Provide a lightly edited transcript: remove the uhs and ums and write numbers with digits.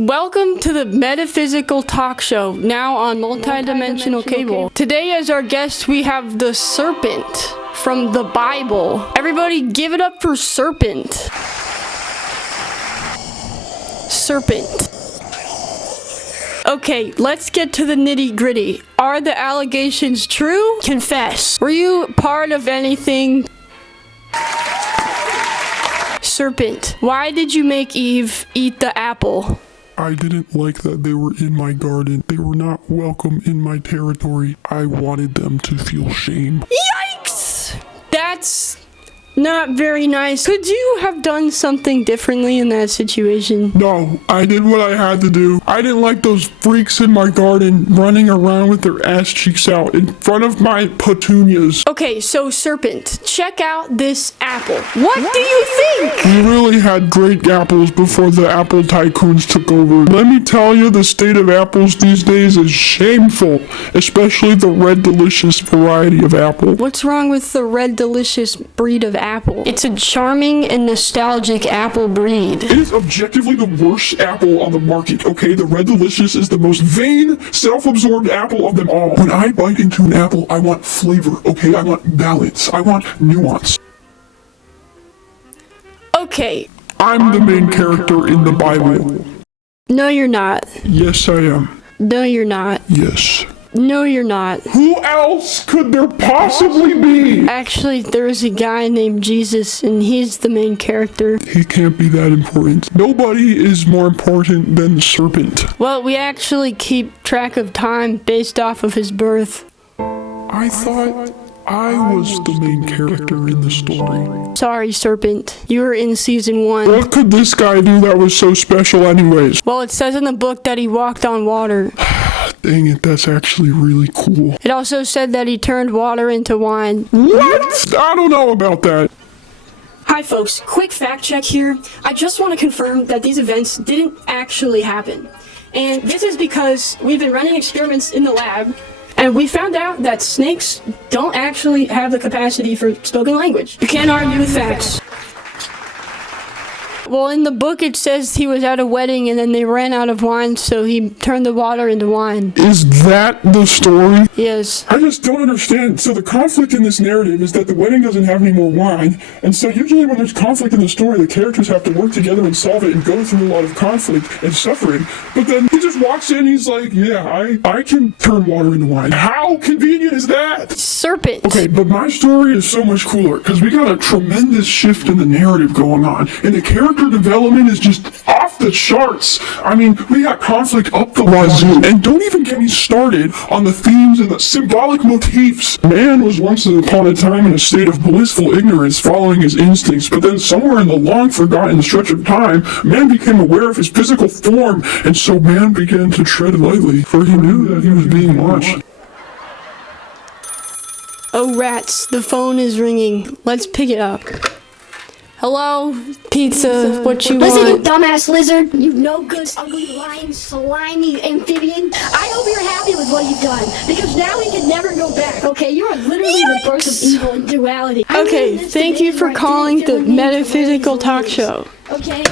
Welcome to the Metaphysical Talk Show, now on multidimensional cable. Today as our guest we have the serpent from the Bible. Everybody give it up for serpent. Serpent. Okay, let's get to the nitty-gritty. Are the allegations true? Confess. Were you part of anything? Serpent. Why did you make Eve eat the apple? I didn't like that they were in my garden. They were not welcome in my territory. I wanted them to feel shame. Yikes! That's not very nice. Could you have done something differently in that situation? No, I did what I had to do. I didn't like those freaks in my garden running around with their ass cheeks out in front of my petunias. Okay, so Serpent, check out this apple. What do you think? We really had great apples before the apple tycoons took over. Let me tell you, the state of apples these days is shameful, especially the red delicious variety of apple. What's wrong with the red delicious breed of apple? It's a charming and nostalgic apple breed. It is objectively the worst apple on the market, okay? The Red Delicious is the most vain, self-absorbed apple of them all. When I bite into an apple, I want flavor, okay? I want balance. I want nuance. Okay. I'm the main character in the Bible. No, you're not. Yes, I am. No, you're not. Yes. No, you're not. Who else could there possibly be? Actually, there is a guy named Jesus, and he's the main character. He can't be that important. Nobody is more important than the serpent. Well, we actually keep track of time based off of his birth. I thought I was the main character in the story. Sorry, Serpent. You were in season 1. What could this guy do that was so special anyways? Well, it says in the book that he walked on water. Dang it, that's actually really cool. It also said that he turned water into wine. What? I don't know about that. Hi folks, quick fact check here. I just want to confirm that these events didn't actually happen. And this is because we've been running experiments in the lab, and we found out that snakes don't actually have the capacity for spoken language. You can't argue with facts. Well, in the book it says he was at a wedding and then they ran out of wine, so he turned the water into wine. Is that the story? Yes. I just don't understand. So the conflict in this narrative is that the wedding doesn't have any more wine, and so usually when there's conflict in the story, the characters have to work together and solve it and go through a lot of conflict and suffering. But then he just walks in, he's like, yeah, I can turn water into wine. How convenient is that? Serpent. Okay, but my story is so much cooler, because we got a tremendous shift in the narrative going on, and the character development is just off the charts. I mean, we got conflict up the wazoo, and don't even get me started on the themes and the symbolic motifs. Man was once upon a time in a state of blissful ignorance, following his instincts, but then somewhere in the long forgotten stretch of time, man became aware of his physical form, and so man began to tread lightly, for he knew that he was being watched. Oh rats, the phone is ringing. Let's pick it up. Hello? Pizza, what you Listen, you want? dumbass lizard, you no good, ugly, lying, slimy amphibian. I hope you're happy with what you've done, because now we can never go back, okay? You are literally the birth of evil and duality. Okay, thank you for calling the Metaphysical Talk Show. Okay?